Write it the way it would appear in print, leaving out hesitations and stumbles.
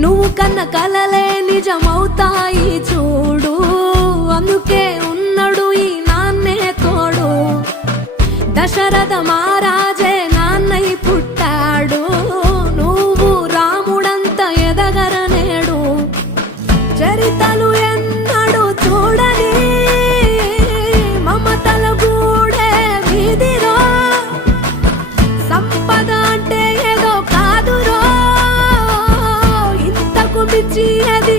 నువ్వు కన్న కలలే నిజమవుతాయి చూడు, అందుకే ఉన్నడు ఈ నాన్నే తోడు. దశరథ మహారాజే నాన్నై పుట్టాడు, నువ్వు రాముడంత ఎదగరనేడు. చరితలు ఎన్నడు చూడని మమతల గూడే వీధిరో, సంపద అంటే ఏదో కాదురో, ఇంతకు మించి అది